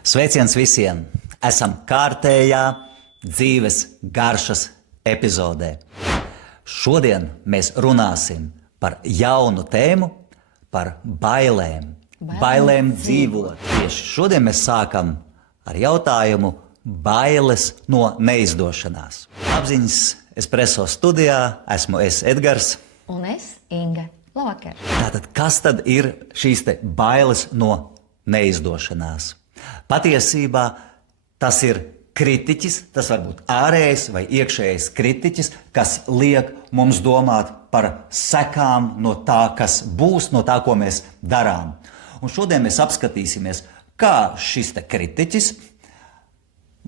Sveiciens visiem! Esam kārtējā dzīves garšas epizodē. Šodien mēs runāsim par jaunu tēmu, par bailēm. Bailēm dzīvot. Tieši šodien mēs sākam ar jautājumu bailes no neizdošanās. Apziņas espreso studijā esmu es Edgars. Un es Inga. Labvakar! Tātad, kas tad ir šīs te bailes no neizdošanās? Patiesībā tas ir kritiķis, tas var būt ārējais vai iekšējais kritiķis, kas liek mums domāt par sekām no tā, kas būs, no tā, ko mēs darām. Un šodien mēs apskatīsimies, kā šis te kritiķis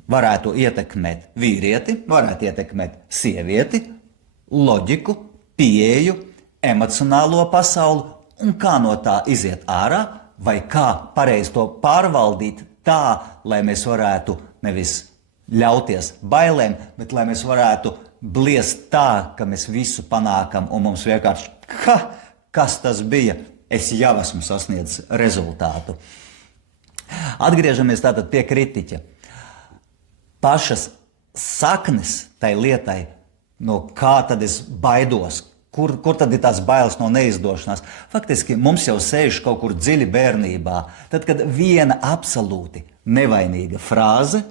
varētu ietekmēt vīrieti, varētu ietekmēt sievieti, loģiku, pieeju, emocionālo pasauli un kā no tā iziet ārā, vai kā pareizi to pārvaldīt tā, lai mēs varētu nevis ļauties bailēm, bet lai mēs varētu bliest tā, ka mēs visu panākam un mums vienkārši, kas tas bija, es jau esmu sasniedzis rezultātu. Atgriežamies tātad pie kritiķa. Pašas saknes tai lietai, no kā tad es baidos, kur tad ir tās bailes no neizdošanās. Faktiski mums jau sēž kaut kur dziļi bērnībā, tad, kad viena absolūti nevainīga frāze,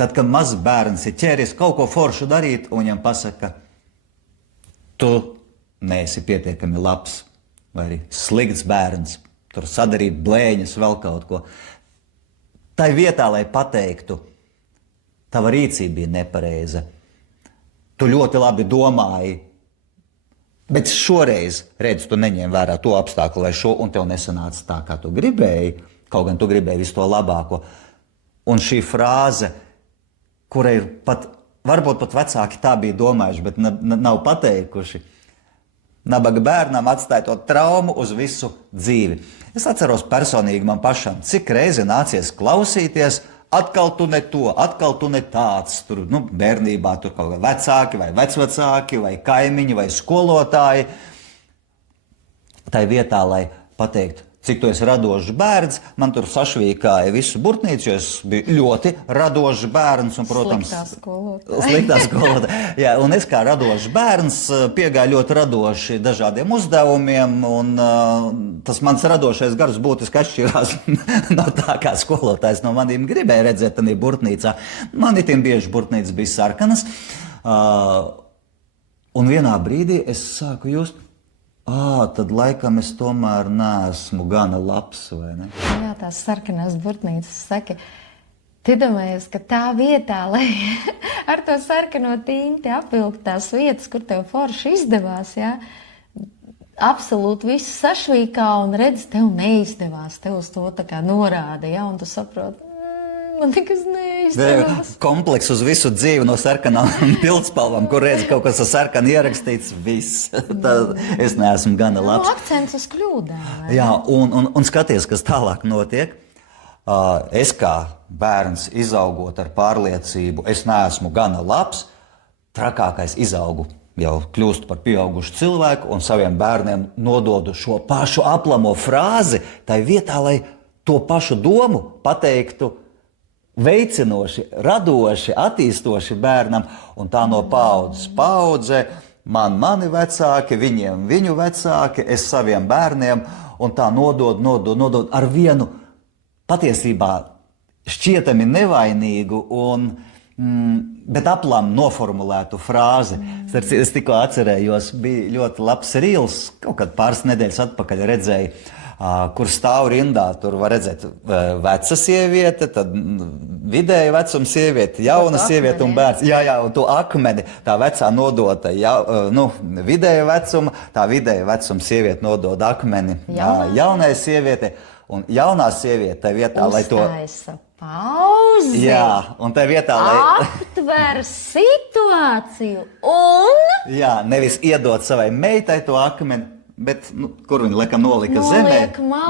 tad, kad mazs bērns ir ķēries kaut ko foršu darīt, un viņam pasaka, tu neesi pietiekami labs, vai arī slikts bērns, tur sadarīt blēņas, vēl kaut ko. Tai vietā, lai pateiktu, tava rīcība bija nepareiza, tu ļoti labi domāji, bet šoreiz, redz, tu neņem vērā to apstākļu vai šo, un tev nesanāca tā, kā tu gribēji, kaut gan tu gribēji visu to labāko. Un šī frāze, kura ir pat, varbūt pat vecāki tā bija domājuši, bet nav pateikuši, nabaga bērnam atstāja to traumu uz visu dzīvi. Es atceros personīgi man pašam, cik reizi nācies klausīties, atkal tu ne to, atkal tu ne tāds. Tur, bērnībā tur kaut kā vecāki vai vecvecāki vai kaimiņi vai skolotāji. Tai vietā, lai pateiktu, cik tu esi radošs bērns, man tur sašvīkāja visu burtnīcu, jo es biju ļoti radošs bērns. Un, protams, sliktā skolotāja. Jā, un es kā radošs bērns piegāju ļoti radoši dažādiem uzdevumiem, un tas mans radošais gars būtiski atšķirās no tā, kā skolotājs no maniem gribēja redzēt tanī burtnīcā. Man itin bieži burtnīcas bija sarkanas, un vienā brīdī es sāku just, tad laikam es tomēr neesmu gana labs, vai ne? Jā, tās sarkanās burtnīcas saka, tu domājies, ka tā vietā, lai ar to sarkano tinti apvilkt tās vietas, kur tev forši izdevās, jā, absolūti viss sašvīkā un redz, tev neizdevās, tev uz to tā kā norāda, jā, un tu saproti, man nekas neizdevās. Kompleks uz visu dzīvi no sarkanām pildspalvām, kur redz kaut kas ar sarkanu ierakstīts, viss. Tad es neesmu gana labs. Akcents uz kļūdām. Jā, un skaties, kas tālāk notiek. Es kā bērns izaugot ar pārliecību, es neesmu gana labs, trakākais izaugu. Jau kļūstu par pieaugušu cilvēku un saviem bērniem nododu šo pašu aplamo frāzi, tai vietā, lai to pašu domu pateiktu veicinoši, radoši, attīstoši bērnam, un tā no paudzes paudze, mani vecāki, viņiem viņu vecāki, es saviem bērniem, un tā nodod ar vienu patiesībā šķietami nevainīgu bet aplam noformulētu frāzi. Es tikko atcerējos, bija ļoti labs rīls, kaut kad pāris nedēļas atpakaļ redzēju, kur stāv rindā, tur var redzēt veca sieviete, tad vidēja vecuma sieviete, jauna sieviete un bērns. Jā, un to akmeni, tā vecā nodota, vidēja vecuma, tā vidēja vecuma sieviete nodod akmeni jaunai sieviete, un jaunā sieviete tai vietā, lai to... Uztaisa pauzi. Jā, un tai vietā, lai... Aptver situāciju un... Jā, nevis iedot savai meitai to akmeni, bet kur viņi laikam nolika zemē,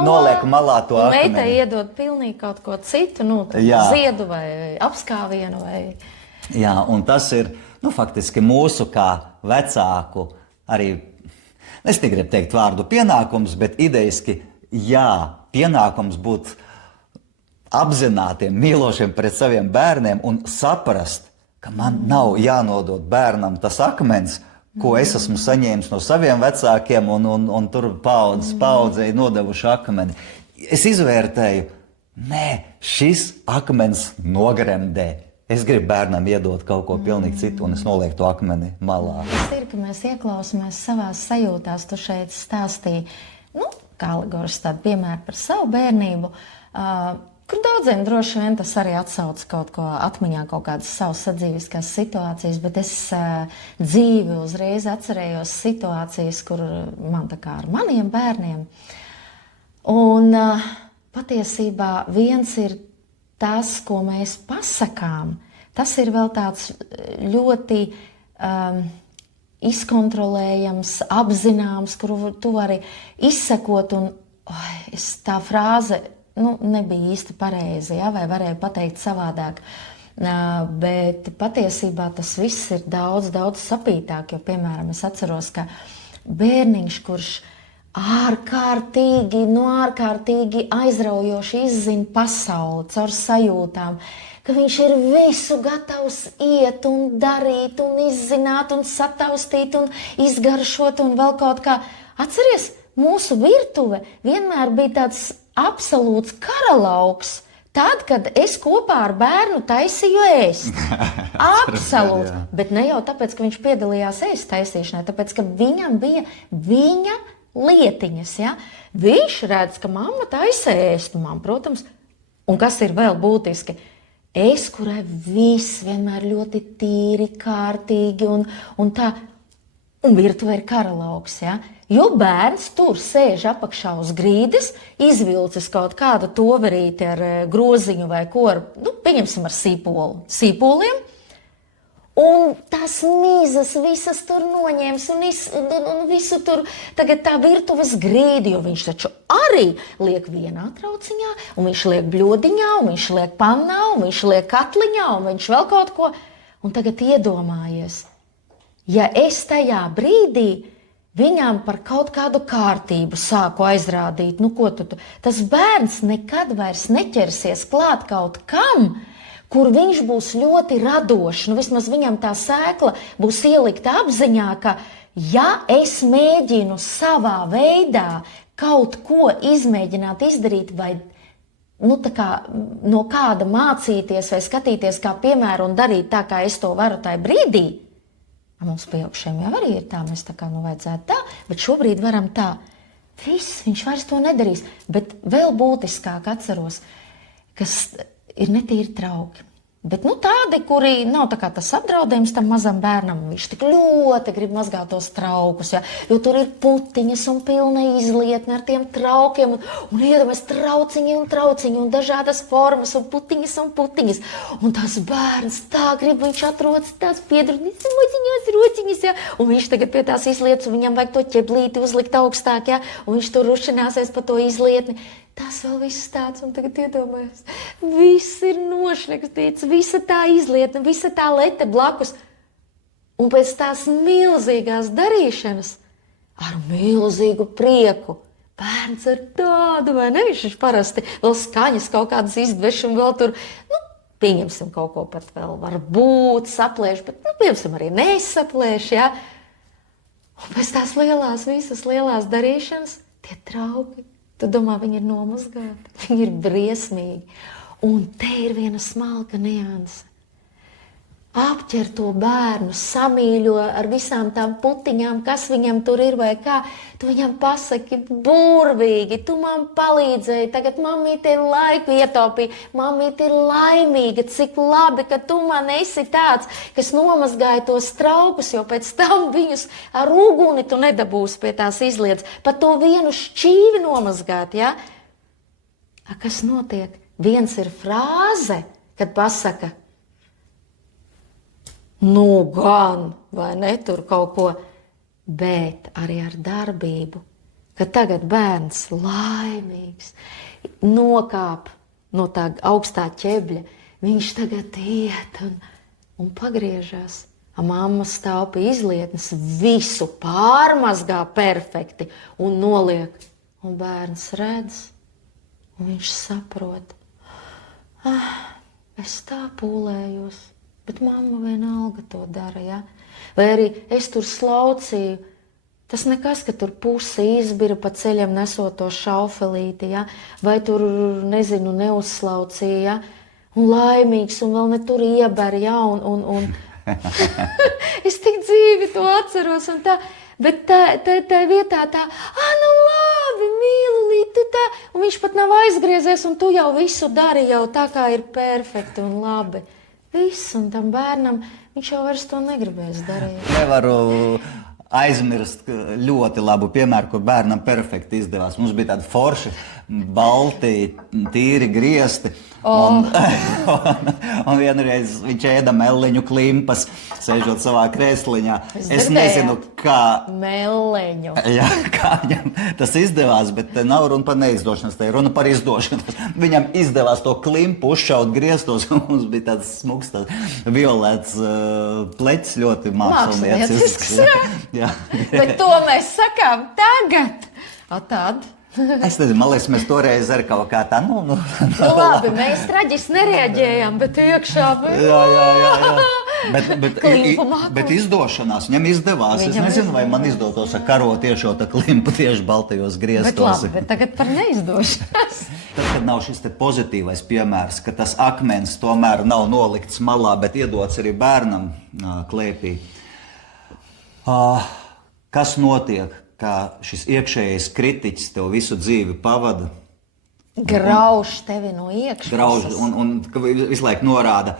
noliek malā to akmeni. Meitai iedod pilnīgi kaut ko citu, ziedu vai apskāvienu vai... Jā, un tas ir, faktiski mūsu kā vecāku arī, es negribu teikt vārdu pienākums, bet idejiski, jā, pienākums būt apzinātiem, mīlošiem pret saviem bērniem un saprast, ka man nav jānodod bērnam tas akmens, ko es esmu saņēmis no saviem vecākiem, un tur paudzei nodevuši akmeni. Es izvērtēju, nē, šis akmens nogremdē. Es gribu bērnam iedot kaut ko pilnīgi citu, un es nolieku to akmeni malā. Tas ir, ka mēs ieklausāmies savās sajūtās. Tu šeit stāstīji, kā Ligoris tādu piemēru par savu bērnību, kur daudziem droši vien tas arī atsauc kaut ko atmiņā, kaut kādas savas sadzīviskās situācijas, bet es dzīvi uzreiz atcerējos situācijas, kur man tā kā ar maniem bērniem. Un patiesībā viens ir tas, ko mēs pasakām, tas ir vēl tāds ļoti izkontrolējams, apzināms, kuru tu vari izsekot, un tā frāze nebija īsti pareizi, vai varēja pateikt savādāk. Bet patiesībā tas viss ir daudz, daudz sapītāk, jo, piemēram, es atceros, ka bērniņš, kurš ārkārtīgi aizraujoši izzina pasauli caur sajūtām, ka viņš ir visu gatavs iet un darīt un izzināt un sataustīt un izgaršot un vēl kaut kā. Atceries, mūsu virtuve vienmēr bija tāds absolūts karalauks, tad, kad es kopā ar bērnu taisīju ēst. Absolūts. Bet ne jau tāpēc, ka viņš piedalījās ēst taisīšanai, tāpēc, ka viņam bija viņa lietiņas. Ja? Viņš redz, ka mamma taisa ēst, man, protams, un kas ir vēl būtiski, es, kurai viss vienmēr ļoti tīri, kārtīgi un tā, un virtuve ir karalauks, ja? Jo bērns tur sēž apakšā uz grīdas, izvilcis kaut kādu toverīti ar groziņu vai ko, pieņemsim ar sīpoliem, un tās mīzas visas tur noņems un visu tur, tagad tā virtuves grīdi, jo viņš taču arī liek vienā trauciņā, un viņš liek bļodiņā, un viņš liek pannā, un viņš liek katliņā, un viņš vēl kaut ko, un tagad iedomājies, ja es tajā brīdī viņām par kaut kādu kārtību sāku aizrādīt, ko tu, tas bērns nekad vairs neķersies klāt kaut kam, kur viņš būs ļoti radošs. Vismaz viņam tā sēkla būs ielikta apziņā, ka ja es mēģinu savā veidā kaut ko izmēģināt izdarīt vai no kāda mācīties vai skatīties kā piemēru un darīt tā, kā es to varu tajā brīdī, mums pieaugšiem jau arī ir tā, mēs tā kā vajadzētu tā, bet šobrīd varam tā. Viss, viņš vairs to nedarīs. Bet vēl būtiskāk atceros, kas ir netīri trauki. Bet tādi, kuri nav tā kā tas apdraudējums tam mazam bērnam, viņš tik ļoti grib mazgāt tos traukus, ja? Jo tur ir putiņas un pilna izlietne ar tiem traukiem, un iedomājas trauciņi un dažādas formas un putiņas. Un tas bērns tā grib, viņš atrodas tās piedrunīs, maziņās rociņas, ja? Un viņš tagad pie tās izlietas, un viņam vajag to ķeblīti uzlikt augstāk, ja? Un viņš tur rušināsies pa to izlietni. Tas vēl viss tāds, un tagad iedomājas, viss ir nošļakstīts, visa tā izlietne, visa tā lete blakus. Un pēc tās milzīgās darīšanas, ar milzīgu prieku, bērns ar tādu, vai ne? Viņš parasti vēl skaņas kaut kādas izdveš un vēl tur, pieņemsim kaut ko pat vēl varbūt saplēš, bet, pieņemsim arī nesaplēš, ja? Un pēc tās visas lielās darīšanas, tie trauki. Tu domā, viņi ir nomazgāti, viņi ir briesmīgi. Un te ir viena smalka nianse. Apķer to bērnu, samīļo ar visām tām putiņām, kas viņam tur ir vai kā. Tu viņam pasaki burvīgi, tu man palīdzēji, tagad mammīte ir laiku ietaupīja, mammīte ir laimīga, cik labi, ka tu man esi tāds, kas nomazgāja tos traukus, jo pēc tam viņus ar uguni tu nedabūsi pie tās izlietas. Pat to vienu šķīvi nomazgāt, ja? Kas notiek? Viens ir frāze, kad pasaka, gan, vai ne, tur kaut ko, bet arī ar darbību, ka tagad bērns laimīgs, nokāp no tā augstā ķebļa, viņš tagad iet un pagriežās, mamma stāv pie izlietnes, visu pārmazgā perfekti un noliek, un bērns redz, un viņš saprot, Es tā pūlējos, bet mamma vienalga to dara, ja? Vai arī es tur slaucīju. Tas nekas, ka tur pusi izbira pa ceļam nesot to šaufelīti, ja? Vai tur, nezinu, neuzslaucīja, ja? Un laimīgs, un vēl ne tur ieber, ja? Un es tik dzīvi to atceros, un tā. Bet tā vietā tā, nu labi, mīlulīt, tu tā. Un viņš pat nav aizgriezies, un tu jau visu dari jau tā, kā ir perfekti un labi. Viss, un tam bērnam viņš jau vairs to negribēs darīt. Nevaru aizmirst ļoti labu piemēru, kur bērnam perfekti izdevās. Mums bija tādi forši, balti, tīri griesti. Un vienreiz viņš ēda meleņu klimpas, sēžot savā krēsliņā. Es nezinu, kā meleņu. Jā, kā viņam tas izdevās, bet te nav runa par neizdošanos, te ir runa par izdošanos. Viņam izdevās to klimpu uzšaut griestos, un mums bija tāds smuks, tāds violēts plecs, ļoti māksliniecisks. Jā. Bet to mēs sakām tagad. Tad. Es nezinu, man liekas, mēs toreiz ar kaut kā tā, labi, mēs traģiski nereaģējām, bet iekšā bet izdošanās, viņam izdevās. Es nezinu, vai man izdotos ar karo tiešo tā klimpu tieši baltajos griestos. Bet labi, bet tagad par neizdošanās. Tad, kad nav šis te pozitīvais piemērs, ka tas akmens tomēr nav nolikts malā, bet iedots arī bērnam klēpī. Kas notiek? Kā šis iekšējais kritiķis tev visu dzīvi pavada. Grauž tevi no iekšpuses. Grauž un visu laiku norāda,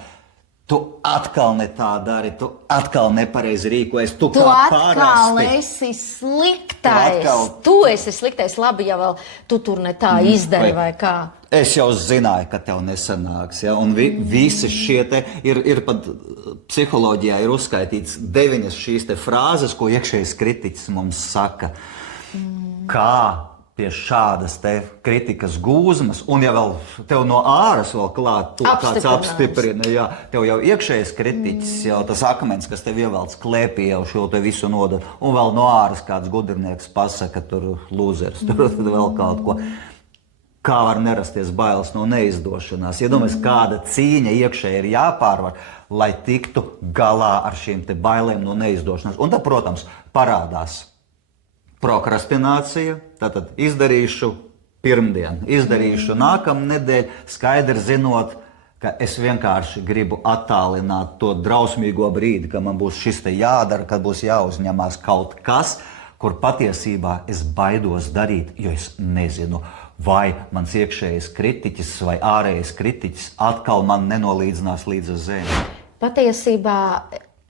tu atkal ne tā dari, tu atkal nepareizi rīkojies, tu kā parasti. Tu atkal esi sliktais. Tu esi sliktais, labi, ja vēl tu tur ne tā izdari vai kā. Es jau zināju, ka tev nesanāks, ja? Un visi šie te ir pat psiholoģijā ir uzskaitīts 9 šīs te frāzes, ko iekšējais kritiķis mums saka. Kā pie šādas te kritikas gūzmas, un ja vēl tev no āras vēl klāt, kāds apstiprina, jā, tev jau iekšējais kritiķis, jau tas akmens, kas tev ievelc klēpī, jau šo te visu nodod, un vēl no āras kāds gudrinieks pasaka, tur lūzers, tur vēl kaut ko. Kā var nerasties bailes no neizdošanās? Iedomājies, kāda cīņa iekšēji ir jāpārvar, lai tiktu galā ar šīm te bailēm no neizdošanās. Un tad, protams, parādās prokrastinācija, tātad izdarīšu pirmdien, izdarīšu nākamnedēļ, skaidri zinot, ka es vienkārši gribu attālināt to drausmīgo brīdi, ka man būs šis te jādara, kad būs jāuzņemās kaut kas, kur patiesībā es baidos darīt, jo es nezinu, vai mans iekšējais kritiķis vai ārējais kritiķis atkal man nenolīdzinās līdz zemi. Patiesībā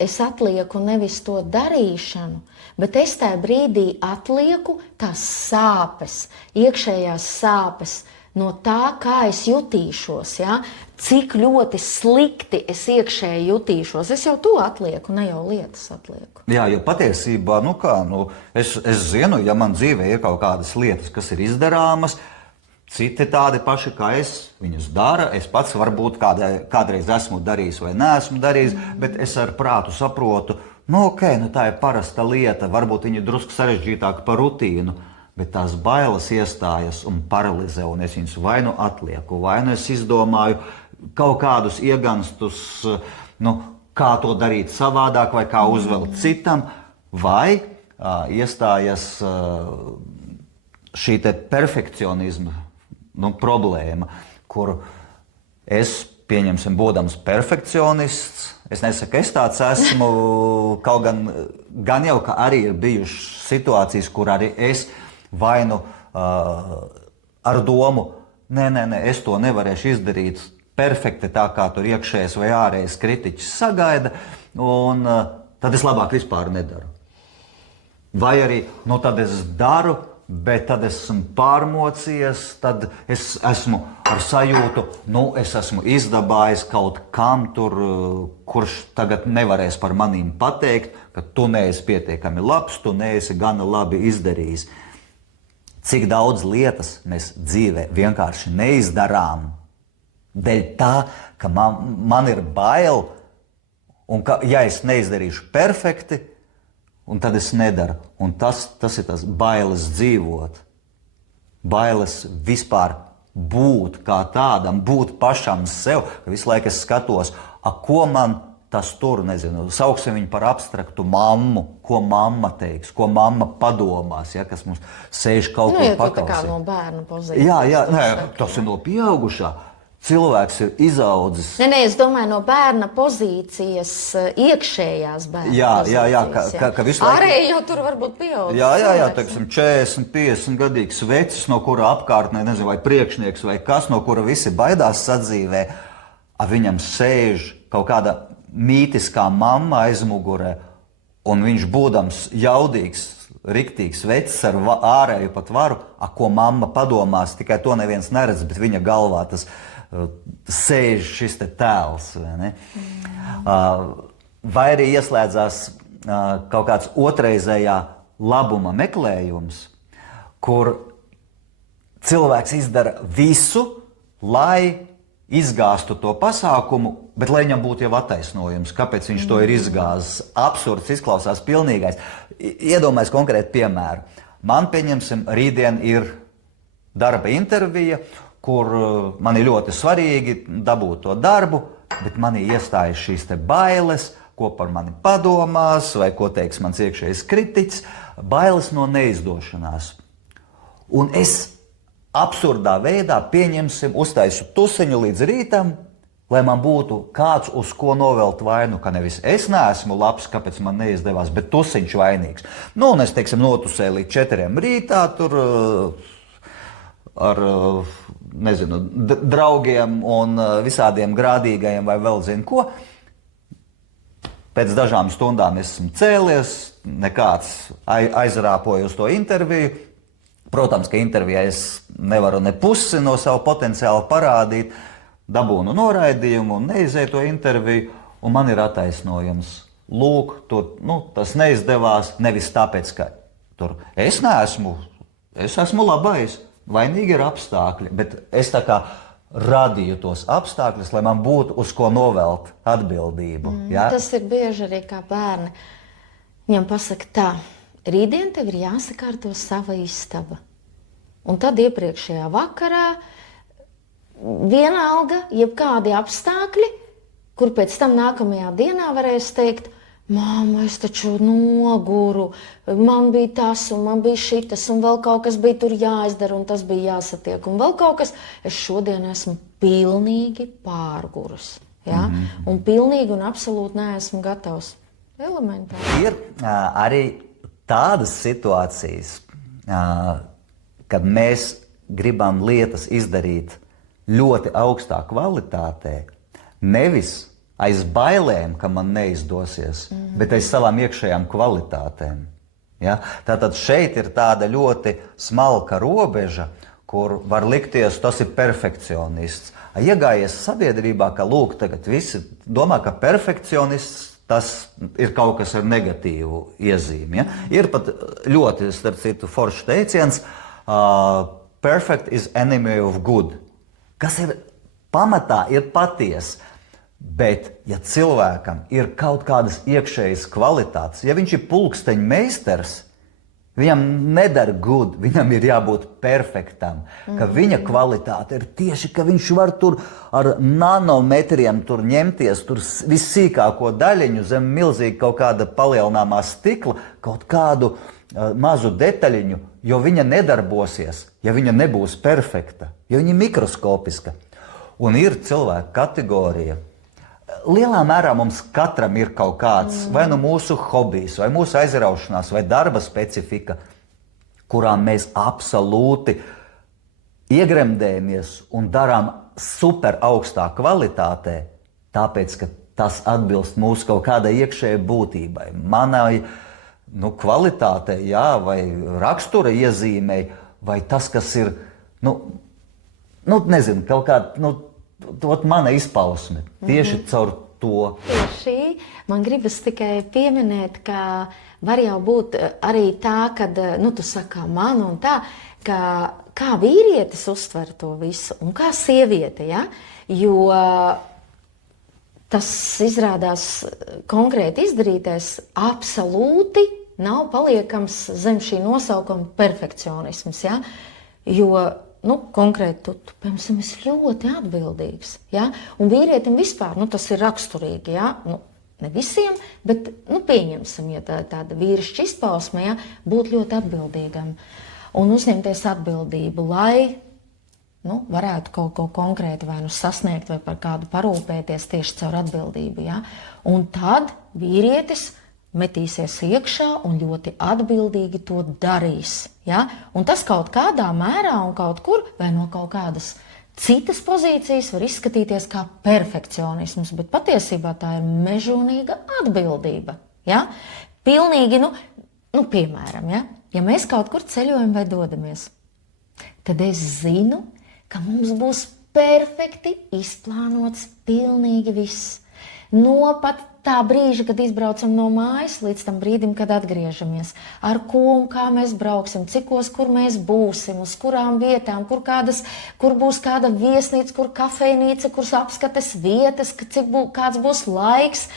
es atlieku nevis to darīšanu, bet es tajā brīdī atlieku tās sāpes, iekšējās sāpes no tā, kā es jutīšos, ja? Cik ļoti slikti es iekšēji jutīšos. Es jau to atlieku, ne jau lietas atlieku. Jā, jo patiesībā, es zinu, ja man dzīvē ir kaut kādas lietas, kas ir izdarāmas, citi tādi paši kā es, viņus dara. Es pats varbūt kādreiz esmu darījis vai neesmu darījis, bet es ar prātu saprotu, tā ir parasta lieta, varbūt viņa drusku sarežģītāka par rutīnu, bet tās bailes iestājas un paralizē, un es viņus vai nu atlieku, vai nu es izdomāju kaut kādus ieganstus, kā to darīt savādāk, vai kā uzvelt citam, vai iestājas šī te perfekcionisma problēma, kur es, pieņemsim, būdams perfekcionists, es nesaku, es tāds esmu, kaut gan jau, ka arī ir bijušas situācijas, kur arī es vai nu ar domu, nē, es to nevarēšu izdarīt perfekti tā, kā tur iekšējais vai ārējais kritiķis sagaida, un tad es labāk vispār nedaru. Vai arī, tad es daru, bet tad esmu pārmocījies, tad es esmu ar sajūtu, es esmu izdabājis kaut kam tur, kurš tagad nevarēs par manīm pateikt, ka tu neesi pietiekami labs, tu neesi gana labi izdarījis. Cik daudz lietas mēs dzīvē vienkārši neizdarām, dēļ tā, ka man ir bail, un ka, ja es neizdarīšu perfekti, un tad es nedaru. Un tas ir tas bailes dzīvot, bailes vispār būt kā tādam, būt pašam sev, ka visu laiku es skatos, ko man tas tur, nezinu, sauksim viņu par abstraktu mammu, ko mamma teiks, ko mamma padomās, ja, kas mums sēž kaut kur pakausī. Tā kā no bērna pozīcijas. Jā, tas ir no pieaugušā. Cilvēks ir izaudzis. Nē, es domāju no bērna pozīcijas, iekšējās bērna pozīcijas. Ka visu laiku... Ārēji jau tur varbūt pieaudzis. Jā, teiksim, 40, 50 gadīgs vecis, no kura apkārtnē, nezinu, vai priekšnieks vai kas, no kura visi baidās sadzīvē, viņam sēž kaut kāda mītiskā mamma aizmugurē, un viņš būdams jaudīgs, riktīgs vecs ar ārēju pat varu, ko mamma padomās, tikai to neviens neredz, bet viņa galvā tas sēž šis te tēls. Vai ne? Vai arī ieslēdzās kaut kāds otrreizējā labuma meklējums, kur cilvēks izdara visu, lai izgāstu to pasākumu, bet lai viņam būtu jau attaisnojums, kāpēc viņš to ir izgāzis. Absurds izklausās pilnīgais. Iedomājies konkrētu piemēru. Man, pieņemsim, rītdien ir darba intervija, kur man ir ļoti svarīgi dabūt to darbu, bet manī iestājas šīs te bailes, ko par mani padomās, vai ko teiks mans iekšējais kritiķis, bailes no neizdošanās. Un es absurdā veidā pieņemsim, uztaisu tusiņu līdz rītam, lai man būtu kāds, uz ko novelt vainu, ka nevis es neesmu labs, kāpēc man neizdevās, bet tusiņš vainīgs. Nu, un es, teiksim, notusēju līdz 4 rītā tur ar, nezinu, draugiem un visādiem grādīgajiem vai vēl zinu ko. Pēc dažām stundām esmu cēlies, nekāds aizrāpoju uz to interviju. Protams, ka intervijā es nevaru ne pusi no savu potenciālu parādīt, dabūnu noraidījumu un neizēju to interviju, un man ir attaisnojums. Lūk, tur, tas neizdevās, nevis tāpēc, ka tur es esmu labais, vainīgi ir apstākļi, bet es tā kā radīju tos apstākļus, lai man būtu uz ko novelt atbildību. Ja? Tas ir bieži arī kā bērni. Viņam pasaka tā. Rītdien tev ir jāsakārto sava istaba. Un tad iepriekšējā vakarā vienalga, jebkādi apstākļi, kur pēc tam nākamajā dienā varēs teikt, māma, es taču noguru, man bija tas un man bija šitas un vēl kaut kas bija tur jāizdara un tas bija jāsatiek un vēl kaut kas, es šodien esmu pilnīgi pārgurus. Ja? Un pilnīgi un absolūti neesmu gatavs. Elementāri. Ir arī tādas situācijas, kad mēs gribam lietas izdarīt ļoti augstā kvalitātē, nevis aiz bailēm, ka man neizdosies, bet aiz savām iekšējām kvalitātēm. Ja? Tātad šeit ir tāda ļoti smalka robeža, kur var likties, tas ir perfekcionists. Iegājies sabiedrībā, ka lūk, tagad visi domā, ka perfekcionists tas ir kaut kas ar negatīvu iezīmi. Ja? Ir pat ļoti, starp citu, foršs teiciens, perfect is enemy of good, kas ir pamatā ir patiesa. Bet, ja cilvēkam ir kaut kādas iekšējas kvalitātes, ja viņš ir pulksteņu meistars, viņam nedara good, viņam ir jābūt perfektam, ka viņa kvalitāte ir tieši, ka viņš var tur ar nanometriem tur ņemties, tur vissīkāko daļiņu zem milzīgi kaut kāda palielināmā stikla, kaut kādu mazu detaļiņu, jo viņa nedarbosies, ja viņa nebūs perfekta, jo viņa ir mikroskopiska. Un ir cilvēku kategorija. Lielā mērā mums katram ir kaut kāds, vai nu mūsu hobijs, vai mūsu aizraušanās, vai darba specifika, kurām mēs absolūti iegremdējamies un darām super augstā kvalitātē, tāpēc, ka tas atbilst mūsu kaut kādai iekšējai būtībai, manai kvalitātei, jā, vai rakstura iezīmei, vai tas, kas ir, nezinu, kaut kāda, mana izpausme tieši caur to. Tieši man gribas tikai pieminēt, ka var jau būt arī tā, kad tu saki man un tā, ka kā vīrietis uztver to visu un kā sieviete, ja? Jo tas izrādās konkrēti izdarītais absolūti nav paliekams zem šī nosaukuma perfekcionisms, ja? Jo konkrēti, tu piemēram, esi ļoti atbildīgs. Ja? Un vīrietim vispār tas ir raksturīgi. Ja? Ne visiem, bet pieņemsim, ja tāda vīrišķa izpausme, ja? Būt ļoti atbildīgam un uzņemties atbildību, lai varētu kaut ko konkrēti vai sasniegt, vai par kādu parūpēties tieši caur atbildību. Ja? Un tad vīrietis metīsies iekšā un ļoti atbildīgi to darīs. Ja? Un tas kaut kādā mērā un kaut kur vai no kaut kādas citas pozīcijas var izskatīties kā perfekcionisms, bet patiesībā tā ir mežonīga atbildība. Ja? Pilnīgi, piemēram, ja mēs kaut kur ceļojam vai dodamies, tad es zinu, ka mums būs perfekti izplānots pilnīgi viss. No pat tā brīža, kad izbraucam no mājas, līdz tam brīdim, kad atgriežamies. Ar ko un kā mēs brauksim, cikos, kur mēs būsim, uz kurām vietām, kur būs kāda viesnīca, kur kafejnīca, kur apskates vietas, kāds būs laiks.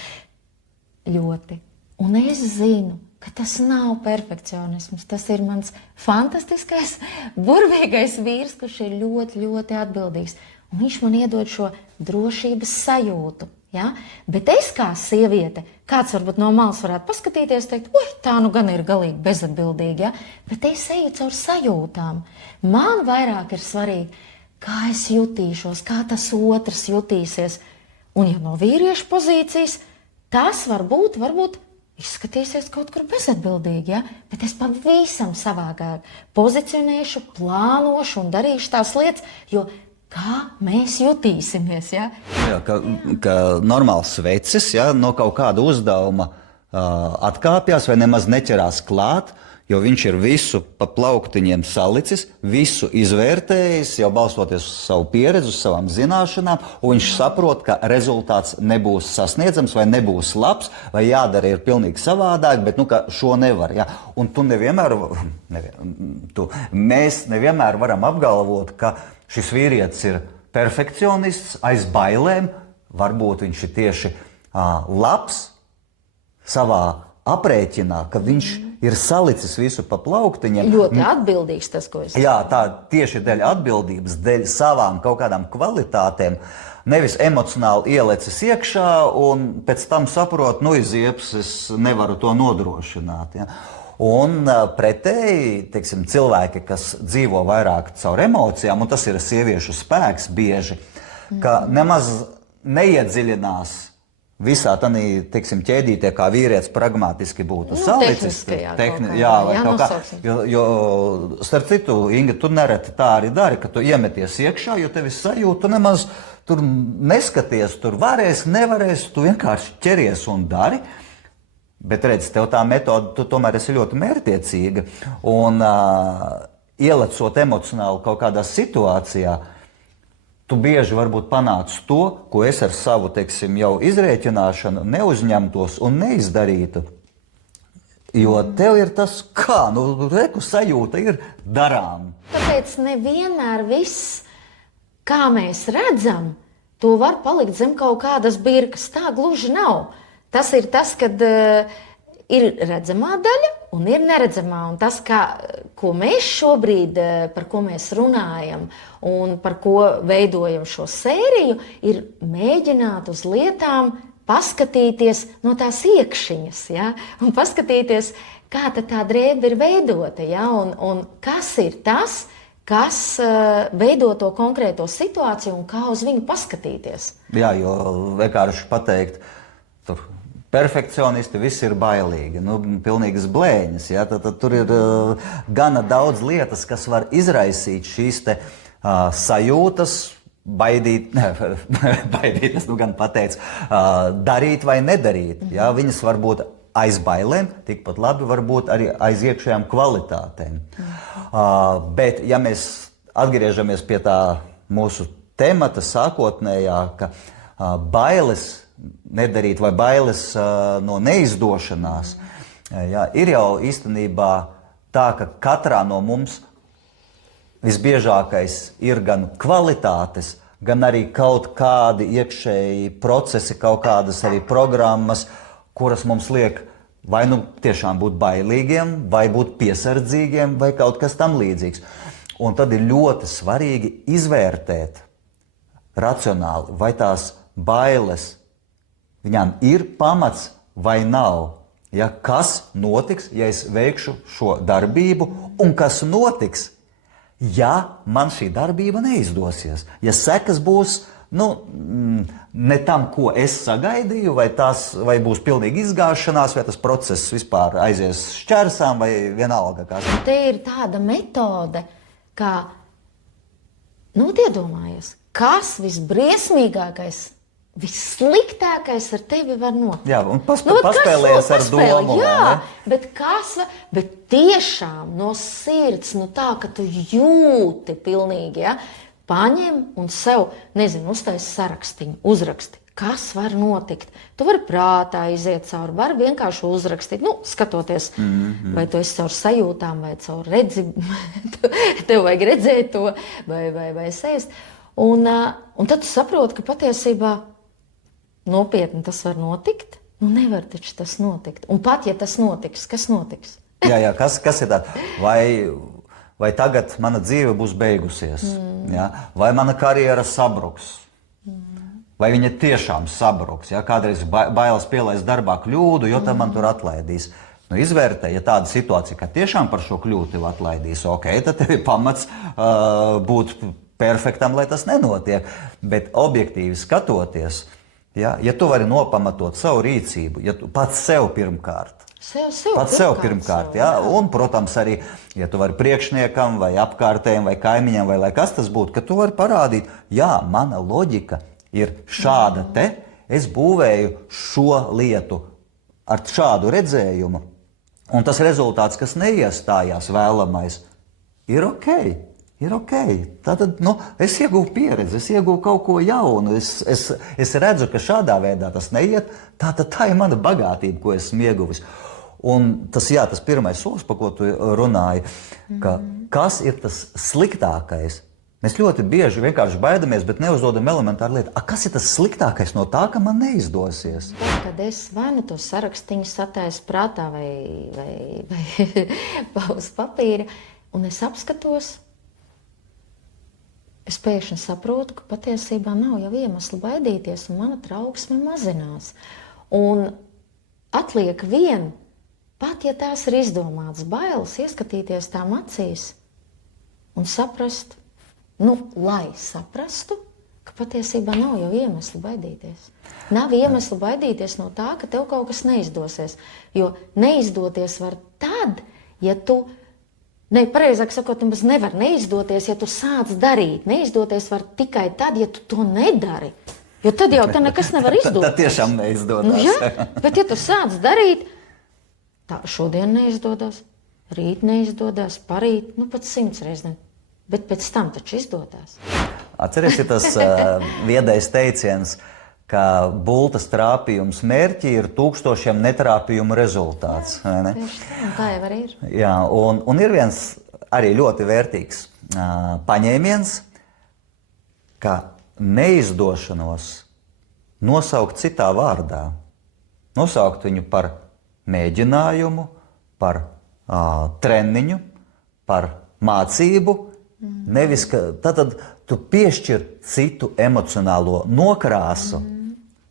Ļoti. Un es zinu, ka tas nav perfekcionisms. Tas ir mans fantastiskais, burvīgais vīrs, kurš ir ļoti, ļoti atbildīgs. Un viņš man iedod šo drošības sajūtu. Ja? Bet es kā sieviete, kāds varbūt no malas varētu paskatīties, teikt, tā gan ir galīgi bezatbildīga. Ja? Bet es eju caur sajūtām. Man vairāk ir svarīgi, kā es jutīšos, kā tas otrs jutīsies. Un ja no vīriešu pozīcijas, tas varbūt izskatīsies kaut kur bezatbildīgi, ja? Bet es pavisam savādāk pozicionēšu, plānošu un darīšu tās lietas, jo kā mēs jutīsimies. Ja? Jā, ka normāls vecis no kaut kāda uzdevuma atkāpjas vai nemaz neķerās klāt, jo viņš ir visu pa plauktiņiem salicis, visu izvērtējis, jau balstoties uz savu pieredzi, uz savām zināšanām, un viņš saprot, ka rezultāts nebūs sasniedzams vai nebūs labs, vai jādara ir pilnīgi savādāk, bet ka šo nevar. Ja? Un mēs nevienmēr varam apgalvot, ka šis vīrietis ir perfekcionists aiz bailēm, varbūt viņš ir tieši labs savā aprēķinā, ka viņš ir salicis visu pa plauktiņiem. Ļoti atbildīgs tas, ko es. Jā, tā tieši dēļ atbildības, dēļ savām kaut kādām kvalitātēm, nevis emocionāli ielecis iekšā un pēc tam saprot, izieps, es nevaru to nodrošināt. Ja? Un pretēji, cilvēki, kas dzīvo vairāk caur emocijām, un tas ir sieviešu spēks bieži, ka nemaz neiedziļinās visā tādā ķēdītē, kā vīrietis pragmatiski būtu salicis. Jo, starp citu, Inga, tu nereti tā arī dari, ka tu iemeties iekšā, jo tev ir sajūta, tu nemaz tur neskaties, tur varēs, nevarēs, tu vienkārši ķeries un dari. Bet redz, tev tā metode, tu tomēr esi ļoti mērķtiecīga un ielecot emocionāli kaut kādā situācijā, tu bieži varbūt panāc to, ko es ar savu, jau izrēķināšanu neuzņemtos un neizdarītu. Jo tev ir tas, reku sajūta ir darām. Tāpēc nevienmēr viss, kā mēs redzam, to var palikt zem kaut kādas birkas. Tā gluži nav. Tas ir tas, kad ir redzamā daļa un ir neredzamā. Un tas, ko mēs šobrīd, par ko mēs runājam un par ko veidojam šo sēriju, ir mēģināt uz lietām paskatīties no tās iekšiņas. Ja? Un paskatīties, kā tā drēbe ir veidota. Ja? Un kas ir tas, kas veido to konkrēto situāciju un kā uz viņu paskatīties. Jā, jo vienkārši pateikt, perfekcionisti visi ir bailīgi, pilnīgas blēņas. Ja? Tad tur ir gana daudz lietas, kas var izraisīt šīs sajūtas, baidīt, es gan pateicu, darīt vai nedarīt. Ja? Viņas var būt aiz bailēm, tikpat labi var būt arī aiz iekšējām kvalitātēm. Bet, ja mēs atgriežamies pie tā mūsu temata sākotnējā, ka bailes nedarīt vai bailes no neizdošanās, ir jau īstenībā tā, ka katrā no mums visbiežākais ir gan kvalitātes, gan arī kaut kādi iekšēji procesi, kaut kādas arī programmas, kuras mums liek vai tiešām būt bailīgiem, vai būt piesardzīgiem, vai kaut kas tam līdzīgs. Un tad ir ļoti svarīgi izvērtēt racionāli, vai tās bailes viņām ir pamats vai nav. Ja, kas notiks, ja es veikšu šo darbību, un kas notiks, ja man šī darbība neizdosies? Ja sekas būs ne tam, ko es sagaidīju, vai būs pilnīgi izgāšanās, vai tas process vispār aizies šķērsām, vai vienalga. Te ir tāda metode, kā iedomājies, kas visbriesmīgākais, vissliktākais ar tevi var notikt. Jā, un paspēlējies ar domu. Jā, bet tiešām no sirds, tā, ka tu jūti pilnīgi, ja, paņem un sev, uztaisi sarakstiņu, uzraksti, kas var notikt. Tu vari prātā iziet cauri, vari vienkārši uzrakstīt, skatoties, vai tu esi caur sajūtām, vai caur redzi, tev vajag redzēt to, vai sēst. Un tad tu saproti, ka patiesībā nopietni tas var notikt. Nevar taču tas notikt. Un pat, ja tas notiks, kas notiks? Jā, kas ir tā? Vai tagad mana dzīve būs beigusies? Ja? Vai mana karjera sabruks? Vai viņa tiešām sabruks? Ja? Kādreiz bailes pielaist darbā kļūdu, jo tam man tur atlaidīs. Izvērtē, ja tāda situācija, ka tiešām par šo kļūdu tev atlaidīs, ok, tad tev ir pamats būt perfektam, lai tas nenotiek. Bet objektīvi skatoties, ja tu vari nopamatot savu rīcību, ja tu pats sev pirmkārt, ja? Un, protams, arī, ja tu vari priekšniekam vai apkārtējiem vai kaimiņam vai lai kas tas būtu, ka tu vari parādīt, jā, mana loģika ir šāda te, es būvēju šo lietu ar šādu redzējumu, un tas rezultāts, kas neiestājās vēlamais, ir ok. Tātad, es ieguvu pieredzi, es ieguvu kaut ko jaunu, es redzu, ka šādā veidā tas neiet, tā ir mana bagātība, ko esmu ieguvis. Un tas pirmais solis, par ko tu runāji, kas ir tas sliktākais? Mēs ļoti bieži vienkārši baidamies, bet neuzdodam elementāru lietu. Kas ir tas sliktākais no tā, ka man neizdosies? Kad es vai to sarakstiņu sataisu prātā vai uz papīra, un es apskatos, es pēkšņi saprotu, ka patiesībā nav jau iemesla baidīties, un mana trauksme mazinās. Un atliek pat ja tās ir izdomātas bailes, ieskatīties tām acīs un saprast, lai saprastu, ka patiesībā nav jau iemesla baidīties. Nav iemesla baidīties no tā, ka tev kaut kas neizdosies. Jo neizdoties var tad, ja tu pareizāk sakot, nemaz nevar neizdoties, ja tu sāc darīt. Neizdoties var tikai tad, ja tu to nedari. Jo tad jau nekas nevar izdoties. Tad tiešām neizdodas. Jā, bet ja tu sāc darīt, tā šodien neizdodas, rīt neizdodas, parīt, pat 100 reizes. Bet pēc tam taču izdodas. Atceries, ir tas viedais teiciens, ka bultas trāpījums mērķi ir 1000 netrāpījumu rezultāts. Jā, tā jau arī ir. Jā, un ir viens arī ļoti vērtīgs paņēmiens, ka neizdošanos nosaukt citā vārdā. Nosaukt viņu par mēģinājumu, par treniņu, par mācību. Nevis, ka tad tu piešķir citu emocionālo nokrāsu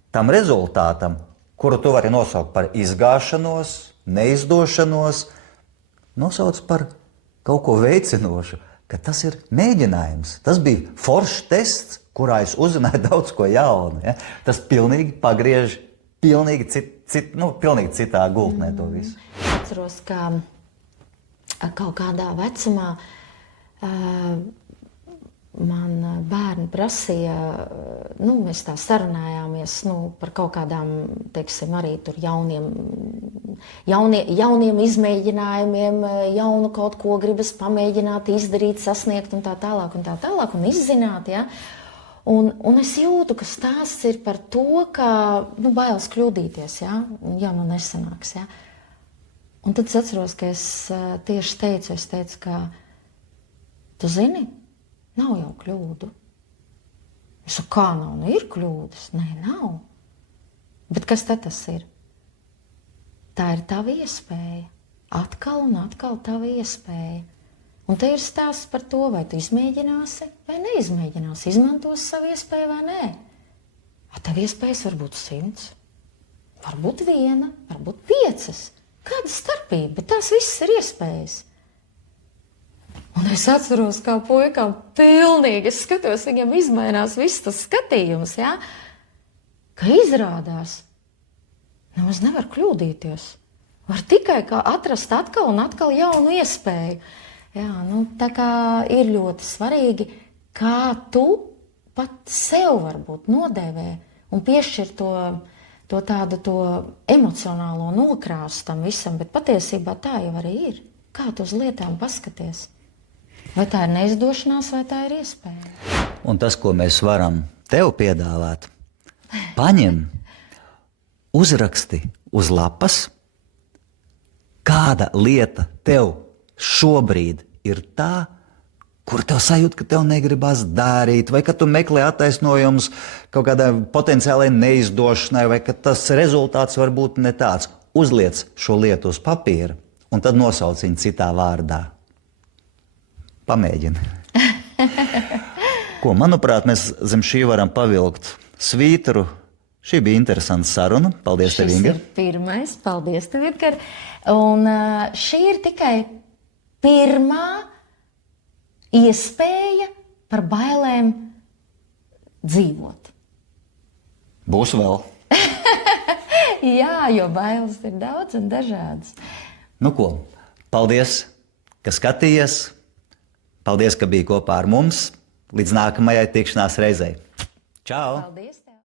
tam rezultātam, kuru tu vari nosaukt par izgāšanos, neizdošanos, nosauc par kaut ko veicinošu, ka tas ir mēģinājums. Tas bija foršs tests, kurā es uzzināju daudz ko jaunu. Ja? Tas pilnīgi pagriež pilnīgi citā gultnē to visu. Es atceros, ka kaut kādā vecumā man bērni prasīja, mēs tā sarunājāmies par kaut kādām, teiksim, arī tur jauniem izmēģinājumiem, jaunu kaut ko gribas pamēģināt, izdarīt, sasniegt un tā tālāk, un izzināt, ja. Un es jūtu, ka stāsts ir par to, ka bailes kļūdīties, ja nesanāks, ja. Un tad es atceros, ka es tieši teicu, ka tu zini, nav jau kļūdu. Es saku, kā nav? Ir kļūdas. Nē, nav. Bet kas tad tas ir? Tā ir tava iespēja. Atkal un atkal tava iespēja. Un te ir stāsts par to, vai tu izmēģināsi vai neizmēģināsi, izmantosi savu iespēju vai nē. Tev iespējas var būt 100, varbūt 1, varbūt 5. Kāda starpība, bet tās visas ir iespējas. Un es atceros, kā puikām pilnīgi, es skatos, viņam izmainās viss tas skatījums, ja? Ka izrādās, nemaz nevar kļūdīties. Var tikai kā atrast atkal un atkal jaunu iespēju. Jā, nu, tā kā ir ļoti svarīgi, kā tu pat sev varbūt nodēvē un piešķir to tādu emocionālo nokrāsu tam visam, bet patiesībā tā jau arī ir. Kā tu uz lietām paskaties? Vai tā ir neizdošanās, vai tā ir iespēja? Un tas, ko mēs varam tev piedāvāt, paņem, uzraksti uz lapas, kāda lieta tev šobrīd ir tā, kur tev sajūt, ka tev negribas darīt, vai ka tu meklē attaisnojumus kaut kādai potenciālai neizdošanai, vai ka tas rezultāts var būt ne tāds. Uzliec šo lietu uz papīra un tad nosauc viņu citā vārdā. Pamēģini. Ko, manuprāt, mēs zem šī varam pavilkt svītru. Šī bija interesanta saruna. Paldies tev, Inga. Šis ir pirmais. Paldies tev, Edgar. Un šī ir tikai pirmā iespēja par bailēm dzīvot. Būs vēl. Jā, jo bailes ir daudz un dažādas. Nu ko, paldies, ka skatījies. Paldies, ka biji kopā ar mums. Līdz nākamajai tikšanās reizei. Čau! Paldies!